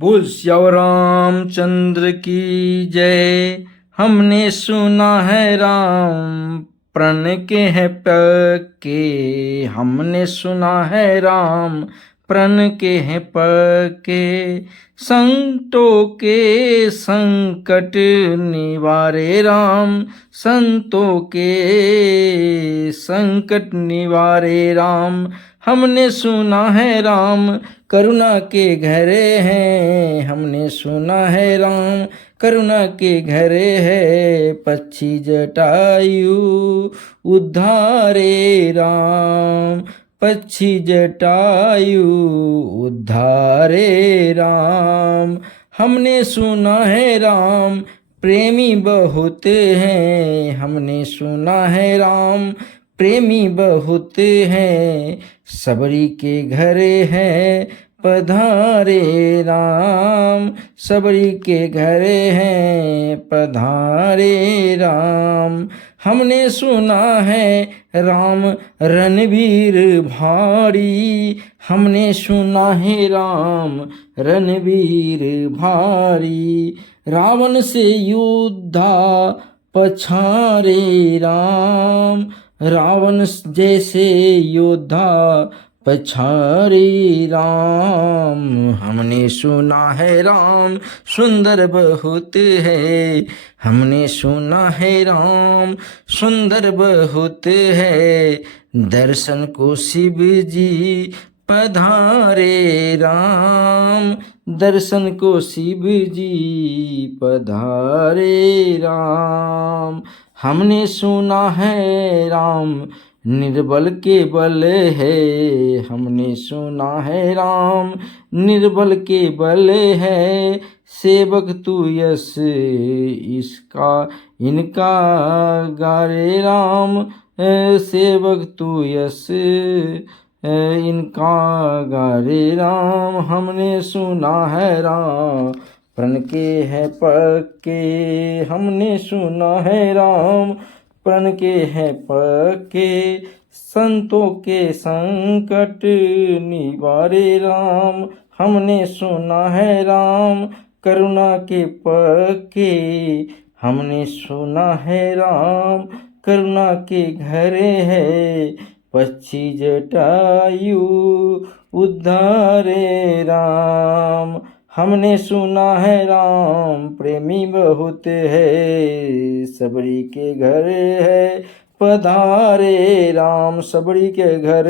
बोल श्याम रामचंद्र की जय। हमने सुना है राम प्रण के हैं पक्के, हमने सुना है राम प्रण के हैं पक्के। संतों के संकट निवारे राम, संतों के संकट निवारे राम। हमने सुना है राम करुणा के घरे हैं, हमने सुना है राम करुणा के घरे है। पक्षी जटायु उद्धारे राम, पक्षी जटायु उद्धारे राम। हमने सुना है राम प्रेमी बहुत हैं, हमने सुना है राम प्रेमी बहुत हैं। सबरी के घरे हैं पधारे राम, सबरी के घरे हैं पधारे राम। हमने सुना है राम रणवीर भारी, हमने सुना है राम रणवीर भारी। रावण से योद्धा पछारे राम, रावण जैसे योद्धा पछारे राम। हमने सुना है राम सुंदर बहुत है, हमने सुना है राम सुंदर बहुत है। दर्शन को शिव जी पधारे राम, दर्शन को शिव जी पधारे राम। हमने सुना है राम निर्बल के बल है, हमने सुना है राम निर्बल के बल है। सेवक तू यस इसका इनका गारे राम, सेवक तू यस इनका गारे राम। हमने सुना है राम प्रण के है पक्के, हमने सुना है राम प्रण के है पक्के। संतों के संकट निवारे राम, हमने सुना है राम करुणा के पक्के। हमने सुना है राम करुणा के घरे है। पक्षी जटायु उद्धारे राम, हमने सुना है राम प्रेमी बहुत है। सबरी के घर है पधारे राम, सबरी के घर